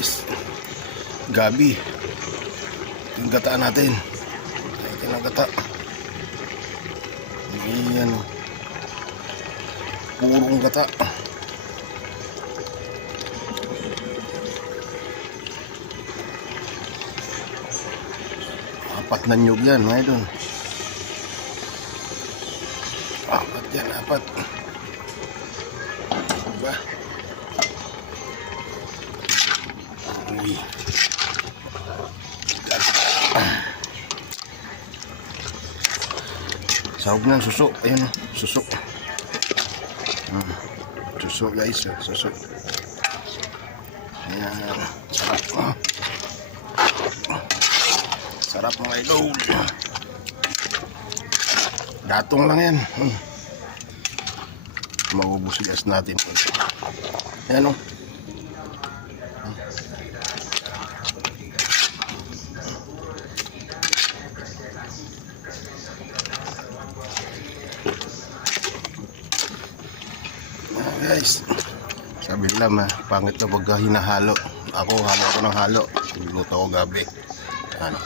guys. Gabi. Yung gata natin. Ito yung gata. Ayan. Purong gata. Apat na nyug yan, mga idol. Apat yan, apat. Sahog ng suso. Ayan o, suso. Hmm. Suso guys, oh, suso. Ayan, sarap. Ah. Sarap mga idol. Gatong lang yan. Hmm. Maubos natin. Ayan o. Ah, guys, sabi nila ma, pangit na pagka hinahalo. Ako, halo ako ng halo. Luto ko gabi. Ano?